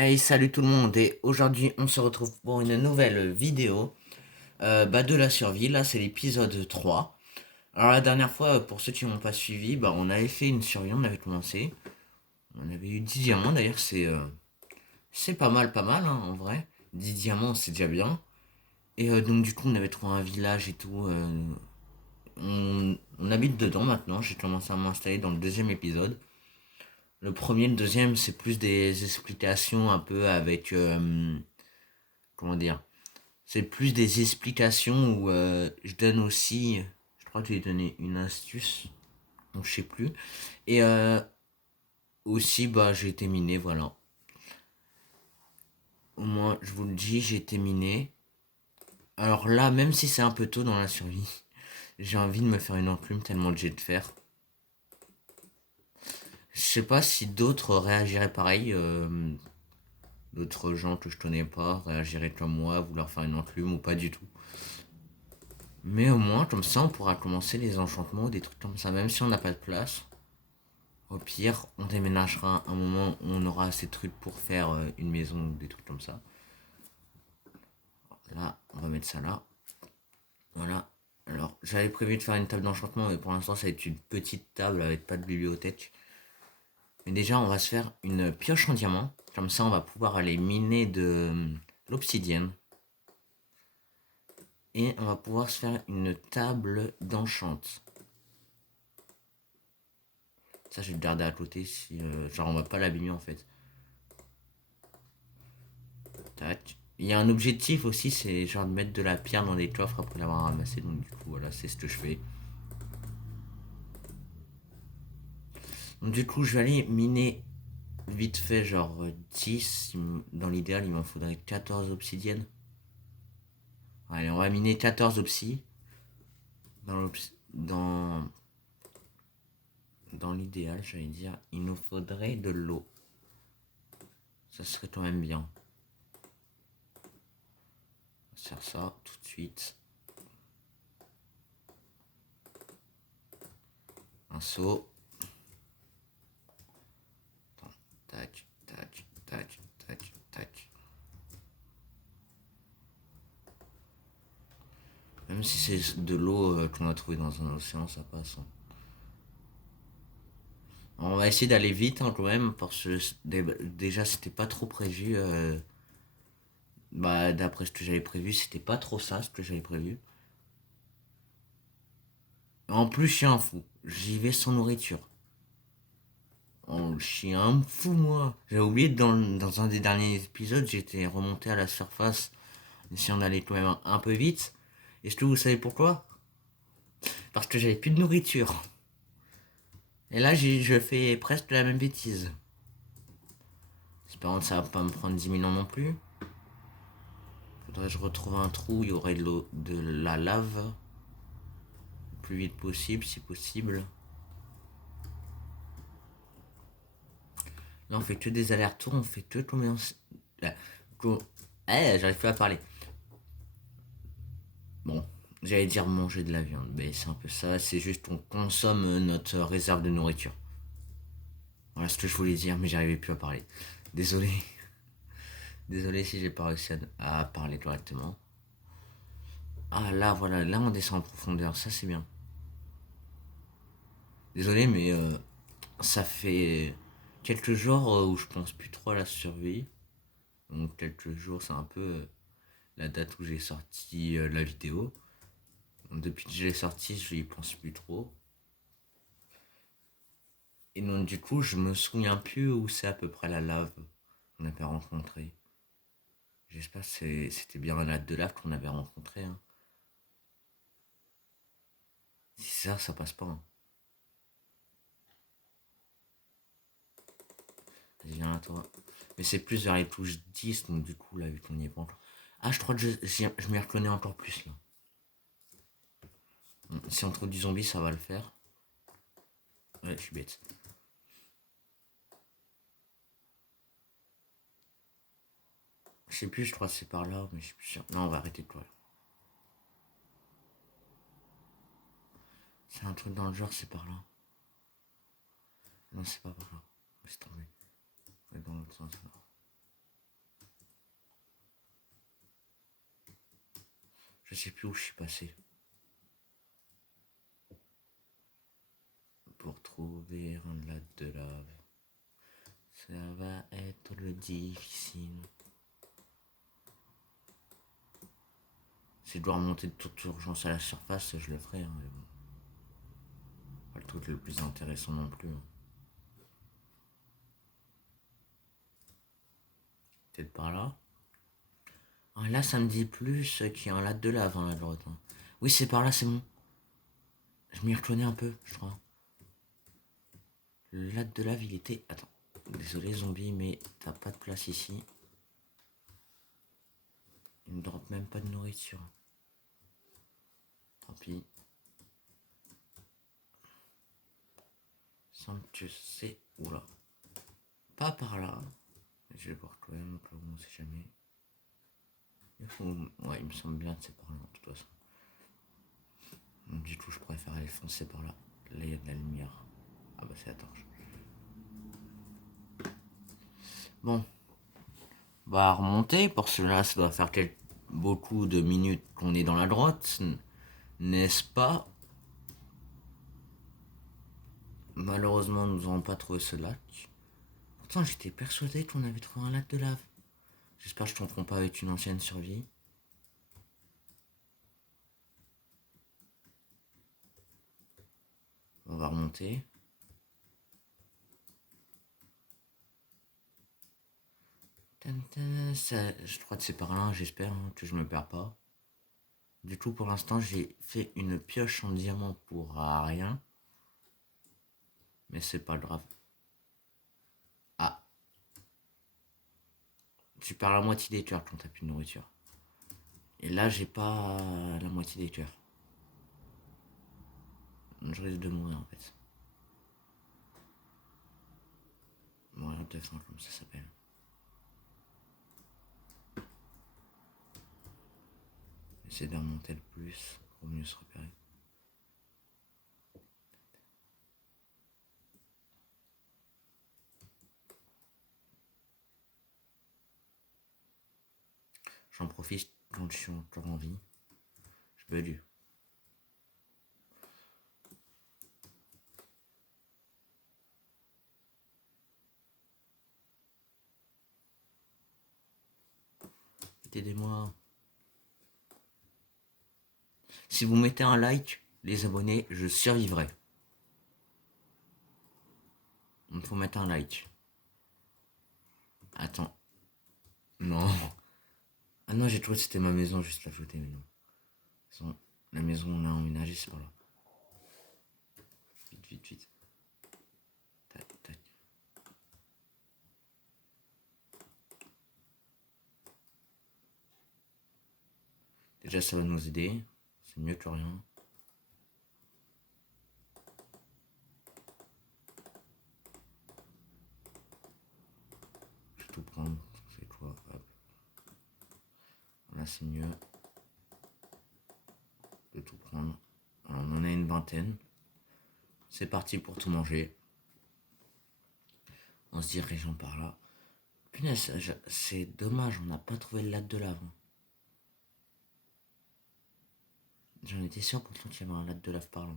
Hey, salut tout le monde et aujourd'hui on se retrouve pour une nouvelle vidéo de la survie. Là c'est l'épisode 3. Alors la dernière fois, pour ceux qui n'ont pas suivi, on avait fait une survie, on avait commencé. On avait eu 10 diamants d'ailleurs, c'est pas mal hein, en vrai. 10 diamants c'est déjà bien. Et donc du coup on avait trouvé un village et tout. On habite dedans maintenant, j'ai commencé à m'installer dans le deuxième épisode. Le premier, le deuxième c'est plus des explications un peu avec... comment dire? C'est plus des explications où je donne aussi, je crois que je lui ai donné une astuce, donc je sais plus. Et aussi, j'ai été miné, voilà. Au moins, je vous le dis, j'ai été miné. Alors là, même si c'est un peu tôt dans la survie, j'ai envie de me faire une enclume tellement que j'ai de faire. Je sais pas si d'autres réagiraient pareil, d'autres gens que je connais pas réagiraient comme moi, vouloir faire une enclume ou pas du tout. Mais au moins, comme ça, on pourra commencer les enchantements ou des trucs comme ça, même si on n'a pas de place. Au pire, on déménagera un moment où on aura assez de trucs pour faire une maison ou des trucs comme ça. Là, on va mettre ça là. Voilà. Alors, j'avais prévu de faire une table d'enchantement, mais pour l'instant, ça va être une petite table avec pas de bibliothèque. Mais déjà, on va se faire une pioche en diamant. Comme ça, on va pouvoir aller miner de l'obsidienne. Et on va pouvoir se faire une table d'enchant. Ça, je vais le garder à côté si. Genre, on va pas l'abîmer en fait. Tac. Il y a un objectif aussi, c'est genre de mettre de la pierre dans des coffres après l'avoir ramassé. Donc, du coup, voilà, c'est ce que je fais. Donc, du coup, je vais aller miner vite fait, genre 10. Dans l'idéal, il m'en faudrait 14 obsidiennes. Allez, on va miner 14 obsi. Dans, dans l'idéal, j'allais dire, il nous faudrait de l'eau. Ça serait quand même bien. On va faire ça tout de suite. Un seau. Tac, tac, tac, tac, tac. Même si c'est de l'eau qu'on a trouvé dans un océan, ça passe, hein. On va essayer d'aller vite hein, quand même, parce que déjà c'était pas trop prévu. D'après ce que j'avais prévu, c'était pas trop ça ce que j'avais prévu. En plus, je suis un fou. J'y vais sans nourriture. Oh, je suis un fou, moi. J'ai oublié dans un des derniers épisodes, j'étais remonté à la surface, essayant d'aller quand même un peu vite. Est-ce que vous savez pourquoi? Parce que j'avais plus de nourriture. Et là, je fais presque la même bêtise. Espérant que ça va pas me prendre 10 000 ans non plus. Faudrait que je retrouve un trou où il y aurait de la lave. Le plus vite possible, si possible. Là, on fait que des allers-retours, on fait que combien. Là, j'arrive plus à parler. Bon, j'allais dire manger de la viande, mais c'est un peu ça. C'est juste qu'on consomme notre réserve de nourriture. Voilà ce que je voulais dire, mais j'arrivais plus à parler. Désolé. Désolé si j'ai pas réussi à parler correctement. Ah là, voilà, là on descend en profondeur, ça c'est bien. Désolé, mais ça fait quelques jours où je pense plus trop à la survie. Donc quelques jours, c'est un peu la date où j'ai sorti la vidéo. Donc, depuis que je l'ai sorti, je n'y pense plus trop. Et donc du coup, je me souviens plus où c'est à peu près la lave qu'on avait rencontrée. J'espère que c'était bien la de lave qu'on avait rencontrée, hein. Si c'est ça, ça passe pas, hein. Vas-y, viens à toi. Mais c'est plus vers les touches 10, donc du coup, là, vu qu'on n'y est pas encore. Ah, je crois que je m'y reconnais encore plus, là. Si on trouve du zombie, ça va le faire. Ouais, je suis bête. Je sais plus, je crois que c'est par là, mais je suis plus sûr. Non, on va arrêter de courir. C'est un truc dans le genre, c'est par là. Non, c'est pas par là. Laisse tomber. On est dans l'autre sens là. Je sais plus où je suis passé. Pour trouver un lac de lave. Ça va être le difficile. Si je dois remonter de toute urgence à la surface, je le ferai. Hein, mais bon. Pas le truc le plus intéressant non plus. Hein. Peut-être par là. Ah, là, ça me dit plus qu'il y a un lac de lave hein, à droite. Hein. Oui, c'est par là, c'est bon. Je m'y reconnais un peu, je crois. Le lac de lave, il était... Attends. Désolé, zombie, mais t'as pas de place ici. Il ne drop même pas de nourriture. Tant pis. Sans que tu sais où là. Pas par là. Je vais voir quand même, on sait jamais. Ouais, il me semble bien que c'est par là, de toute façon. Du coup, je préfère aller foncer par là. Là, il y a de la lumière. Ah bah, c'est la torche. Bon. Bah, remonter. Pour cela, ça doit faire beaucoup de minutes qu'on est dans la droite. N'est-ce pas? Malheureusement, nous n'avons pas trouvé ce lac. Pourtant, j'étais persuadé qu'on avait trouvé un lac de lave. J'espère que je ne tromperai pas avec une ancienne survie. On va remonter. Je crois que c'est par là, j'espère hein, que je me perds pas. Du coup, pour l'instant, j'ai fait une pioche en diamant pour rien. Mais c'est pas grave. Ah. Tu perds la moitié des cœurs quand t'as plus de nourriture. Et là, j'ai pas la moitié des cœurs. Je risque de mourir en fait. Mourir de faim, comme ça s'appelle. Essayer de remonter le plus pour mieux se repérer. J'en profite quand je suis encore en vie. Je peux lui. Aidez-moi. Si vous mettez un like, les abonnés, je survivrai. Il faut mettre un like. Attends. Non. Ah non, j'ai trouvé que c'était ma maison juste à côté, mais non. La maison où on a emménagé, c'est par là. Vite, vite, vite. Tac, tac. Déjà, ça va nous aider. C'est mieux que rien. Je vais tout prendre. C'est quoi? Hop. Là, c'est mieux de tout prendre. Alors, on en a une vingtaine. C'est parti pour tout manger. En se dirigeant par là. Punaise, c'est dommage, on n'a pas trouvé le lac de lave. J'en étais sûr pourtant qu'il y avait un lac de lave par là.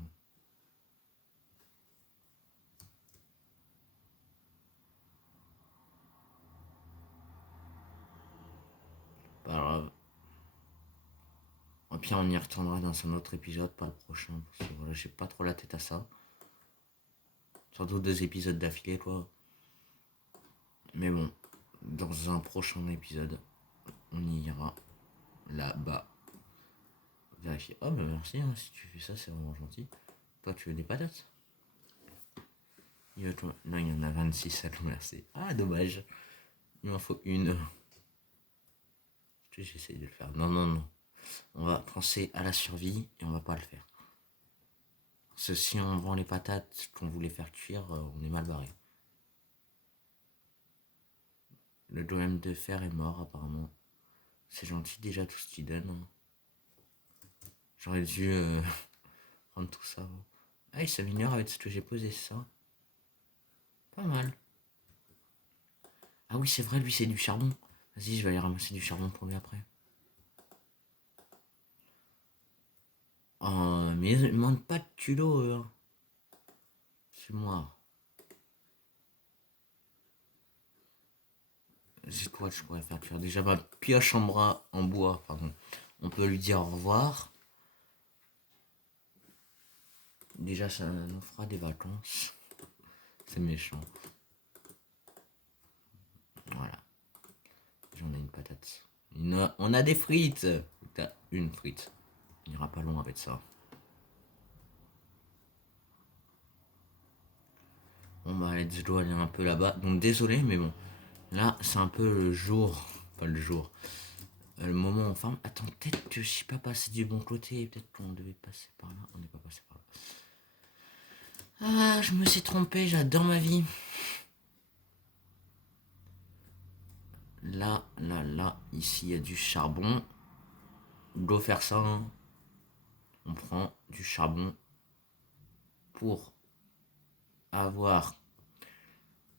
Pas grave. Et puis on y retournera dans un autre épisode, pas le prochain. Parce que voilà, j'ai pas trop la tête à ça. Surtout 2 épisodes d'affilée, quoi. Mais bon, dans un prochain épisode, on y ira là-bas. Vérifier. Oh, bah merci, hein, si tu fais ça, c'est vraiment gentil. Toi, tu veux des patates? Non, il y en a 26 à commercer. Ah, dommage. Il m'en faut une. J'essaye de le faire. Non, non, non. On va penser à la survie et on va pas le faire. Parce que si on vend les patates qu'on voulait faire cuire, on est mal barré. Le golem de fer est mort apparemment. C'est gentil déjà tout ce qu'il donne. Hein. J'aurais dû prendre tout ça. Ah, il s'améliore avec ce que j'ai posé, ça. Pas mal. Ah oui, c'est vrai, lui, c'est du charbon. Vas-y, je vais aller ramasser du charbon pour lui après. Oh, mais ils demandent pas de culot, eux, hein. C'est moi. C'est quoi que je pourrais faire cuire? Déjà, ma pioche en bois, pardon. On peut lui dire au revoir. Déjà, ça nous fera des vacances. C'est méchant. Voilà. J'en ai une patate. On a des frites. T'as une frite. On ira pas loin avec ça. Bon bah je dois aller un peu là-bas. Donc désolé mais bon. Là c'est un peu le jour. Pas le jour. Le moment enfin. Attends, peut-être que je suis pas passé du bon côté. Peut-être qu'on devait passer par là. On n'est pas passé par là. Ah, je me suis trompé, j'adore ma vie. Là, ici il y a du charbon. On doit faire ça, hein. On prend du charbon pour avoir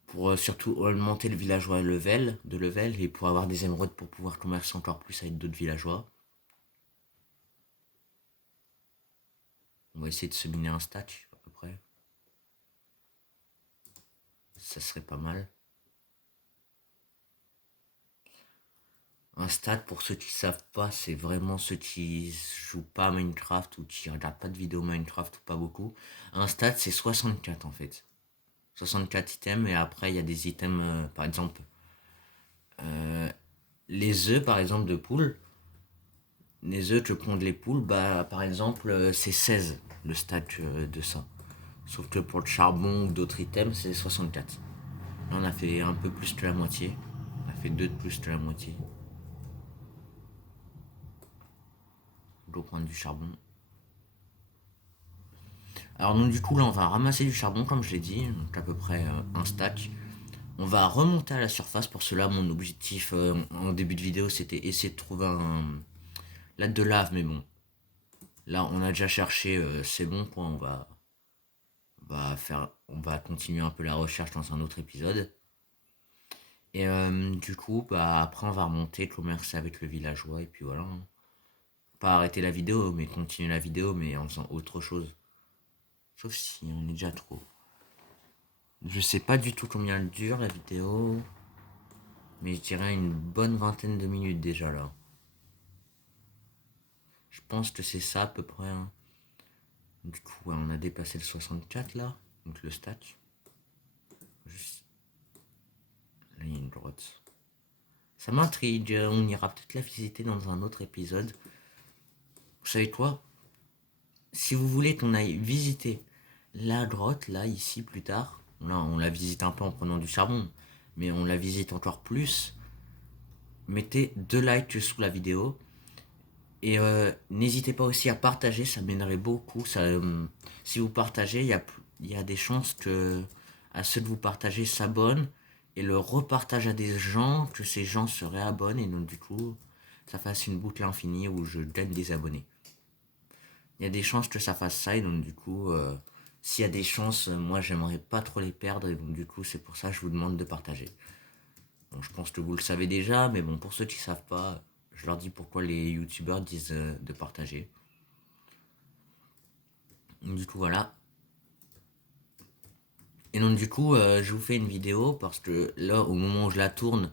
pour surtout augmenter le villageois de level et pour avoir des émeraudes pour pouvoir commercer encore plus avec d'autres villageois. On va essayer de se miner un stack à peu près. Ça serait pas mal. Un stack, pour ceux qui savent pas, c'est vraiment ceux qui jouent pas à Minecraft ou qui regardent pas de vidéos Minecraft ou pas beaucoup. Un stack, c'est 64 en fait. 64 items et après il y a des items, par exemple, euh, les œufs par exemple de poule. Les œufs que pondent les poules, bah par exemple, c'est 16 le stack de ça. Sauf que pour le charbon ou d'autres items, c'est 64. Là, on a fait un peu plus que la moitié. On a fait 2 de plus que la moitié. Je dois prendre du charbon. Alors donc du coup là on va ramasser du charbon comme je l'ai dit, donc à peu près un stack. On va remonter à la surface, pour cela mon objectif en début de vidéo c'était essayer de trouver un lac de lave, mais bon. Là on a déjà cherché, c'est bon quoi, on va continuer un peu la recherche dans un autre épisode. Et du coup bah après on va remonter, commercer avec le villageois et puis voilà, hein. Pas arrêter la vidéo mais continuer la vidéo mais en faisant autre chose. Sauf si on est déjà trop. Je sais pas du tout combien elle dure la vidéo, mais je dirais une bonne vingtaine de minutes déjà là. Je pense que c'est ça à peu près, hein. Du coup, ouais, on a dépassé le 64 là, donc le stack. Juste... Là, il y a une grotte. Ça m'intrigue, on ira peut-être la visiter dans un autre épisode. Vous savez quoi? Si vous voulez qu'on aille visiter la grotte, là, ici, plus tard, là, on la visite un peu en prenant du charbon, mais on la visite encore plus, mettez 2 likes sous la vidéo. Et n'hésitez pas aussi à partager, ça m'aiderait beaucoup. Ça, si vous partagez, il y a des chances que à ceux que vous partagez s'abonnent et le repartage à des gens, que ces gens se réabonnent et donc du coup, ça fasse une boucle infinie où je gagne des abonnés. Il y a des chances que ça fasse ça et donc du coup, s'il y a des chances, moi j'aimerais pas trop les perdre et donc du coup, c'est pour ça que je vous demande de partager. Bon, je pense que vous le savez déjà, mais bon, pour ceux qui ne savent pas, je leur dis pourquoi les youtubeurs disent de partager. Du coup, voilà. Et donc, du coup, je vous fais une vidéo parce que là, au moment où je la tourne,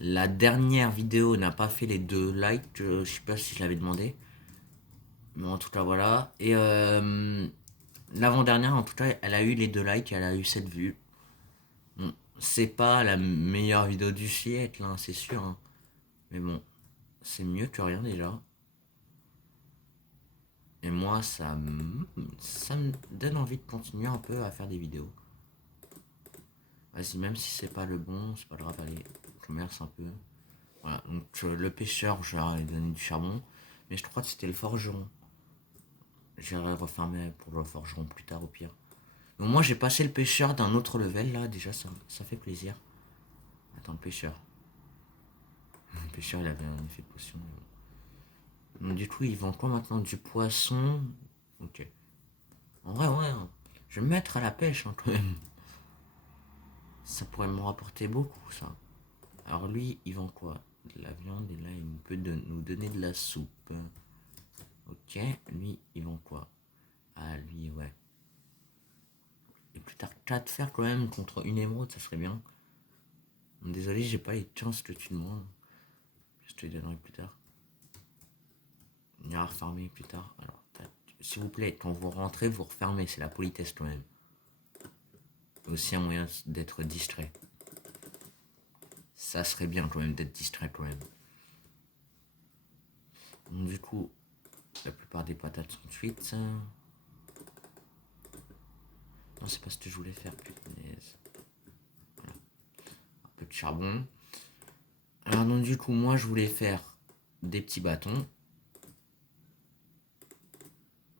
la dernière vidéo n'a pas fait les 2 likes. Je sais pas si je l'avais demandé. Mais en tout cas, voilà. Et l'avant-dernière, en tout cas, elle a eu les 2 likes, elle a eu 7 vues. Bon, c'est pas la meilleure vidéo du siècle, hein, c'est sûr, hein. Mais bon, c'est mieux que rien déjà. Et moi, ça me donne envie de continuer un peu à faire des vidéos. Vas-y, même si c'est pas le bon, c'est pas grave, allez, commerce un peu. Voilà, donc le pêcheur, je leur ai donné du charbon. Mais je crois que c'était le forgeron. J'irai refermer pour le forgeron plus tard au pire. Donc moi j'ai passé le pêcheur d'un autre level là, déjà ça fait plaisir. Attends, le pêcheur. Le pêcheur il avait un effet de potion. Donc du coup il vend quoi maintenant? Du poisson. Ok. En vrai ouais, hein. Je vais me mettre à la pêche hein, quand même. Ça pourrait me rapporter beaucoup ça. Alors lui il vend quoi? De la viande et là il peut nous donner de la soupe. Ok, lui, ils vont quoi? Ah, lui, ouais. Et plus tard, 4 fer quand même contre une émeraude, ça serait bien. Désolé, j'ai pas les chances que tu demandes. Je te les donnerai plus tard. On ira refermer plus tard. Alors, s'il vous plaît, quand vous rentrez, vous refermez. C'est la politesse quand même. Aussi un moyen d'être distrait. Ça serait bien quand même d'être distrait quand même. Donc, du coup, la plupart des patates sont cuites. Non, c'est pas ce que je voulais faire, punaise. Voilà. Un peu de charbon. Alors donc du coup, moi je voulais faire des petits bâtons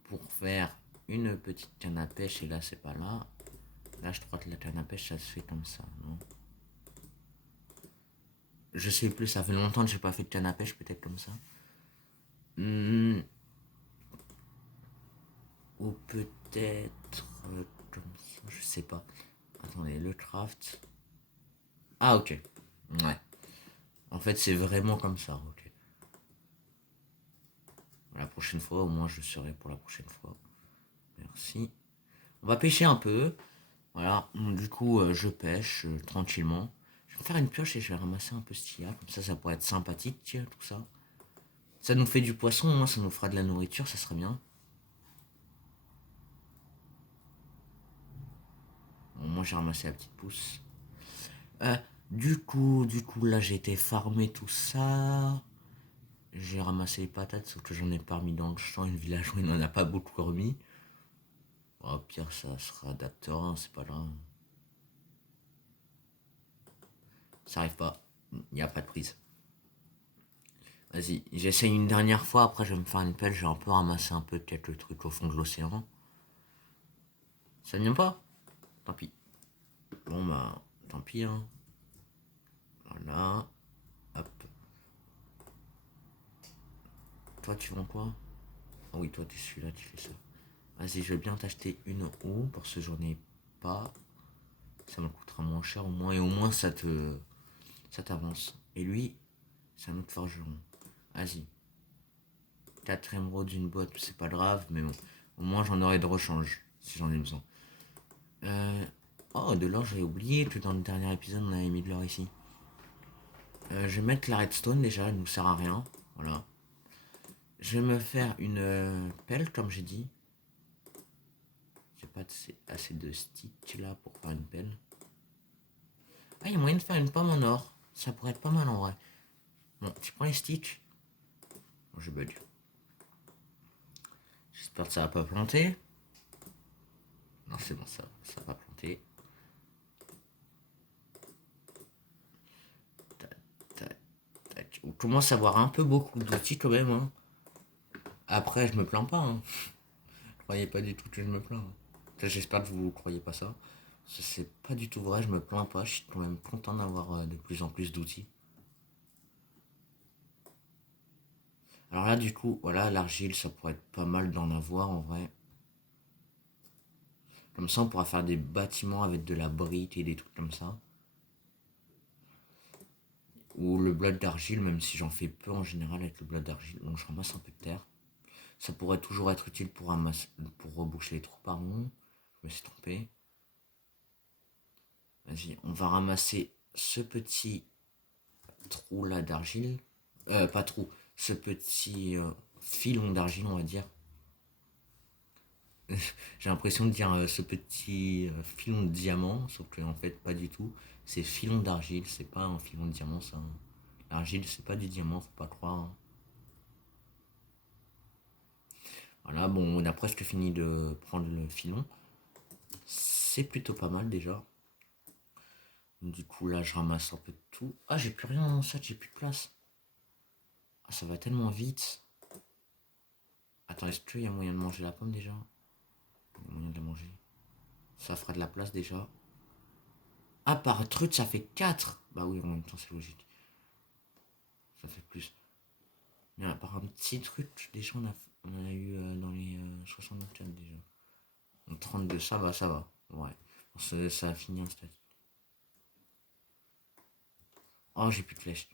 pour faire une petite canne à pêche. Et là, c'est pas là. Là, je crois que la canne à pêche, ça se fait comme ça, non? Je sais plus, ça fait longtemps que j'ai pas fait de canne à pêche, peut-être comme ça. Ou peut-être comme ça, je sais pas. Attendez, le craft. Ah, ok. Ouais. En fait, c'est vraiment comme ça, ok. La prochaine fois, au moins, je serai pour la prochaine fois. Merci. On va pêcher un peu. Voilà. Donc, du coup, je pêche tranquillement. Je vais me faire une pioche et je vais ramasser un peu ce qu'il y a. Comme ça pourrait être sympathique, tout ça. Ça nous fait du poisson, au moins, ça nous fera de la nourriture, ça serait bien. Bon, moi, j'ai ramassé la petite pousse. Euh, du coup, là, j'ai été farmer tout ça. J'ai ramassé les patates, sauf que j'en ai pas mis dans le champ. Une village où il n'en a pas beaucoup remis. Bon, au pire, ça se réadaptera, hein, c'est pas grave. Ça arrive pas. Il n'y a pas de prise. Vas-y, j'essaye une dernière fois, après je vais me faire une pelle, je vais un peu ramasser un peu de quelques trucs au fond de l'océan. Ça ne vient pas? Tant pis. Bon bah, tant pis hein. Voilà. Hop. Toi tu vends quoi? Ah oui, toi tu es celui-là, tu fais ça. Vas-y, je vais bien t'acheter une eau, parce que j'en ai pas. Ça me coûtera moins cher au moins, et au moins ça t'avance. Et lui, c'est un autre forgeron. Vas-y. 4 émeraudes d'une boîte, c'est pas grave, mais bon. Au moins j'en aurai de rechange, si j'en ai besoin. Euh... Oh, de l'or, j'avais oublié que dans le dernier épisode on avait mis de l'or ici. Je vais mettre la redstone déjà, elle nous sert à rien. Voilà. Je vais me faire une pelle, comme j'ai dit. J'ai pas assez de sticks là pour faire une pelle. Ah, il y a moyen de faire une pomme en or. Ça pourrait être pas mal en vrai. Bon, tu prends les sticks. Bon, je bug. J'espère que ça va pas planter. Non, c'est bon, ça va pas planter. Tac, tac, tac. On commence à avoir un peu beaucoup d'outils quand même. Hein. Après, je me plains pas. Hein. Croyez pas du tout que je me plains. J'espère que vous croyez pas ça. C'est pas du tout vrai, je me plains pas. Je suis quand même content d'avoir de plus en plus d'outils. Alors là, du coup, voilà, l'argile, ça pourrait être pas mal d'en avoir en vrai. Comme ça, on pourra faire des bâtiments avec de la brique et des trucs comme ça. Ou le bloc d'argile, même si j'en fais peu en général avec le bloc d'argile. Donc je ramasse un peu de terre. Ça pourrait toujours être utile pour reboucher les trous, pardon. Je me suis trompé. Vas-y, on va ramasser ce petit trou là d'argile. Pas trou, ce petit filon d'argile, on va dire. J'ai l'impression de dire ce petit filon de diamant, sauf que en fait pas du tout. C'est filon d'argile, c'est pas un filon de diamant ça. L'argile c'est pas du diamant, faut pas croire. Hein. Voilà, bon, on a presque fini de prendre le filon. C'est plutôt pas mal déjà. Du coup là je ramasse un peu de tout. Ah j'ai plus rien dans mon sac, j'ai plus de place. Ah ça va tellement vite. Attends, est-ce qu'il y a moyen de manger la pomme déjà? Il y a moyen de la manger. Ça fera de la place déjà. Ah, par truc, ça fait 4. Bah oui, en même temps, c'est logique. Ça fait plus. Mais par un petit truc, déjà, on en a eu dans les 64 déjà. Donc 32, ça va, ça va. Ouais. Ça a fini en stade. Oh, j'ai plus de flèches.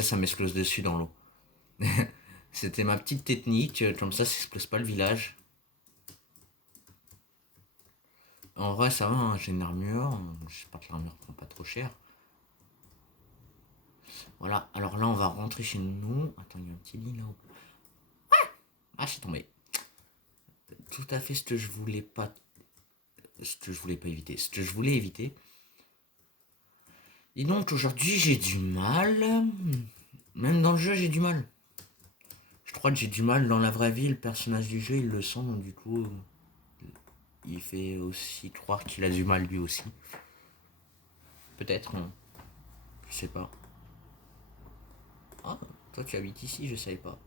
ça m'explose dessus dans l'eau. C'était ma petite technique, comme ça explose pas le village. En vrai, ça va, hein, j'ai une armure. J'espère que l'armure prend pas trop cher. Voilà, alors là, on va rentrer chez nous. Attends, il y a un petit lit là. Ah, je suis tombé. Tout à fait ce que je voulais pas. Ce que je voulais pas éviter. Ce que je voulais éviter. Et donc, aujourd'hui, j'ai du mal. Même dans le jeu, j'ai du mal. Je crois que j'ai du mal dans la vraie vie. Le personnage du jeu, il le sent, donc du coup, il fait aussi croire qu'il a du mal lui aussi. Peut-être, hein. Je sais pas. Ah, toi tu habites ici, je savais pas.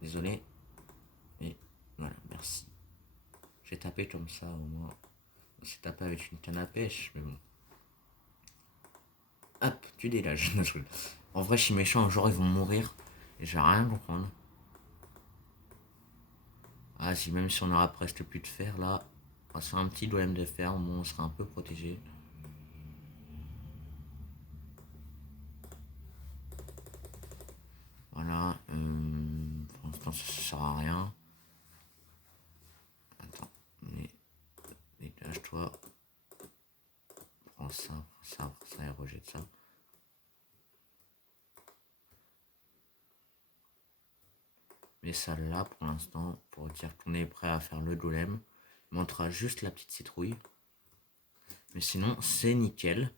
Désolé. Et voilà, merci. J'ai tapé comme ça au moins. C'est tapé avec une canne à pêche, mais bon. Hop, tu dégages. En vrai, je suis méchant, un jour ils vont mourir. Et je vais rien comprendre. Ah, si même si on aura presque plus de fer là, on va se faire un petit golem de fer, au moins on sera un peu protégé. Voilà, pour l'instant ça sert à rien. Attends, mais dégage-toi. Prends ça et rejette ça. Mais ça là pour l'instant, pour dire qu'on est prêt à faire le golem. Il montrera juste la petite citrouille. Mais sinon, c'est nickel.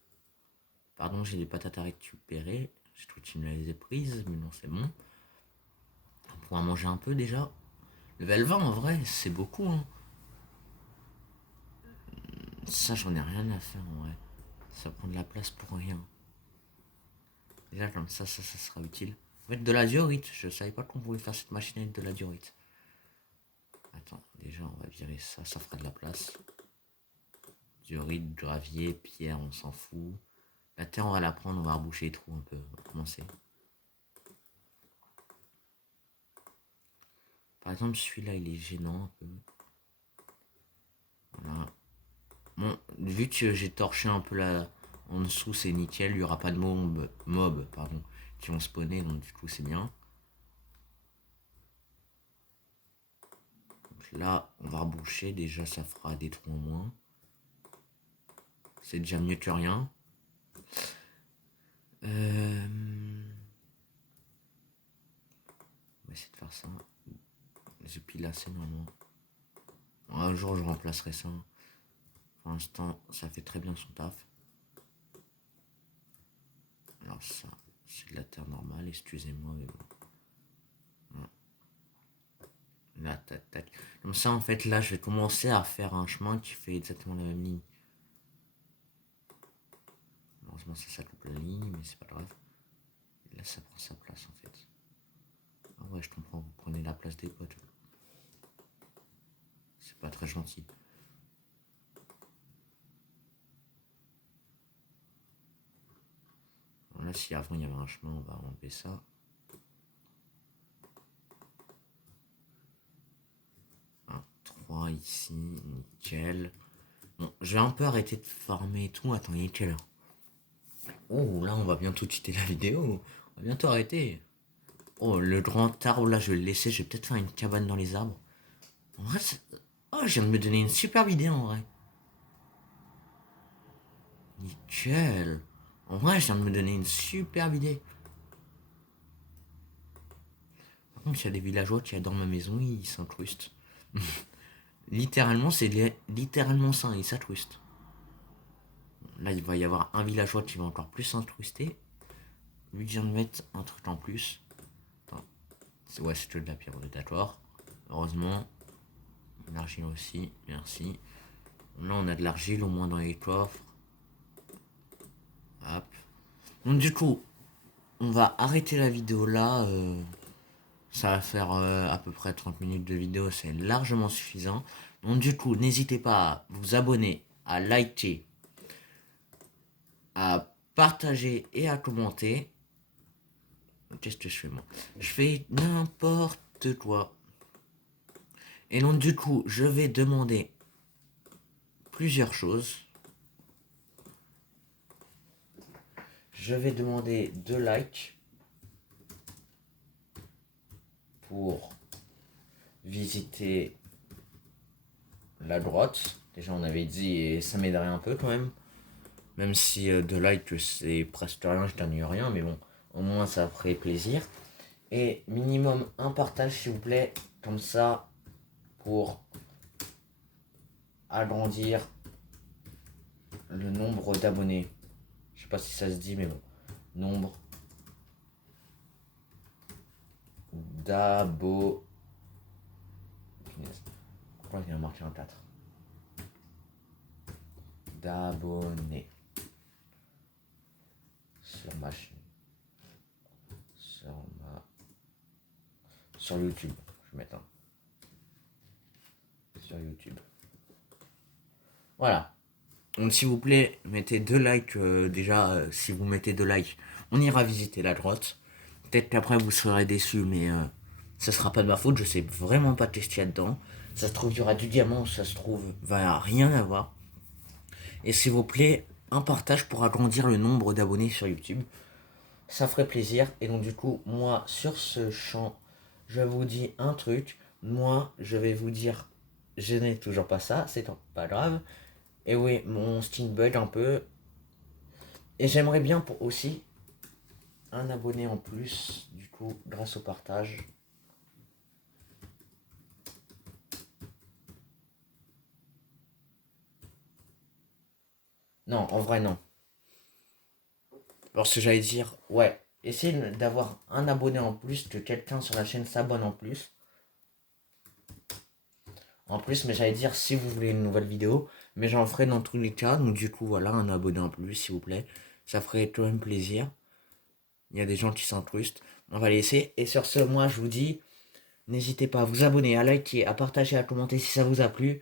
Pardon, j'ai des patates à récupérer. J'ai cru que tu me les ai prises, mais non, c'est bon. On pourra manger un peu déjà. Level 20 en vrai, c'est beaucoup, hein. Ça, j'en ai rien à faire en vrai. Ça prend de la place pour rien. Déjà, comme ça sera utile. En fait, de la diorite. Je savais pas qu'on pouvait faire cette machine avec de la diorite. Attends, déjà, on va virer ça. Ça fera de la place. Diorite, gravier, pierre, on s'en fout. La terre, on va la prendre. On va reboucher les trous un peu. On va commencer. Par exemple, celui-là, il est gênant un peu. Voilà. Bon, vu que j'ai torché un peu là en dessous, c'est nickel. Il n'y aura pas de mob pardon, qui vont spawner, donc du coup, c'est bien. Donc là, on va reboucher. Déjà, ça fera des trous en moins. C'est déjà mieux que rien. On va essayer de faire ça. J'ai pile assez normalement. Un jour, je remplacerai ça. Pour l'instant, ça fait très bien son taf. Alors ça, c'est de la terre normale, excusez-moi, mais bon. Voilà. Là, tac, tac. Comme ça, en fait, là, je vais commencer à faire un chemin qui fait exactement la même ligne. Malheureusement, ça coupe la ligne, mais c'est pas grave. Et là, ça prend sa place, en fait. Ah ouais, je comprends, vous prenez la place des potes. C'est pas très gentil. Là, si avant il y avait un chemin, on va enlever ça. Un 3 ici, nickel. Bon, je vais un peu arrêter de farmer et tout. Attends, il est quelle heure? Oh, là, on va bientôt quitter la vidéo. On va bientôt arrêter. Oh, le grand arbre, là, je vais le laisser. Je vais peut-être faire une cabane dans les arbres. En vrai, oh, je viens de me donner une superbe idée, en vrai. Nickel. En vrai, je viens de me donner une superbe idée. Par contre, il y a des villageois qui adorent ma maison, ils s'incrustent. Littéralement, c'est littéralement ça, ils s'incrustent. Là, il va y avoir un villageois qui va encore plus s'incruster. Lui, je viens de mettre un truc en plus. Attends. Ouais, c'est que de la pierre, on est d'accord. Heureusement. L'argile aussi, merci. Là, on a de l'argile au moins dans les coffres. Hop. Donc, du coup, on va arrêter la vidéo là. Ça va faire à peu près 30 minutes de vidéo, c'est largement suffisant. Donc, du coup, n'hésitez pas à vous abonner, à liker, à partager et à commenter. Qu'est-ce que je fais moi? Je fais n'importe quoi. Et donc du coup, je vais demander plusieurs choses. je vais demander 2 likes pour visiter la grotte. Déjà on avait dit et ça m'aiderait un peu quand même. Même si 2 likes c'est presque rien, je gagne rien, mais bon, au moins ça ferait plaisir. Et minimum un partage s'il vous plaît, comme ça pour agrandir le nombre d'abonnés. Je sais pas si ça se dit mais bon. Nombre d'abonnés. Pourquoi il y a marqué un 4 d'abonnés sur ma chaîne. Sur YouTube. Je vais mettre un. Sur YouTube. Voilà. Donc s'il vous plaît, mettez 2 likes déjà. Si vous mettez 2 likes, on ira visiter la grotte. Peut-être qu'après vous serez déçus, mais ça sera pas de ma faute. Je sais vraiment pas tester là-dedans. Ça se trouve, il y aura du diamant. Ça se trouve, va rien avoir. Et s'il vous plaît, un partage pour agrandir le nombre d'abonnés sur YouTube. Ça ferait plaisir. Et donc du coup, moi, sur ce champ, je vous dis un truc. Moi, je vais vous dire, je n'ai toujours pas ça, c'est pas grave. Et oui, mon Steam bug un peu. Et j'aimerais bien pour aussi un abonné en plus, du coup, grâce au partage. Non, en vrai, non. Parce que j'allais dire, ouais, essayez d'avoir un abonné en plus, que quelqu'un sur la chaîne s'abonne en plus. En plus, mais j'allais dire si vous voulez une nouvelle vidéo, mais j'en ferai dans tous les cas. Donc du coup, voilà, un abonné en plus, s'il vous plaît. Ça ferait quand même plaisir. Il y a des gens qui s'incrustent. On va laisser. Et sur ce, moi, je vous dis, n'hésitez pas à vous abonner, à liker, à partager, à commenter si ça vous a plu.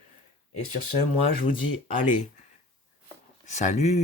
Et sur ce, moi, je vous dis, allez, salut!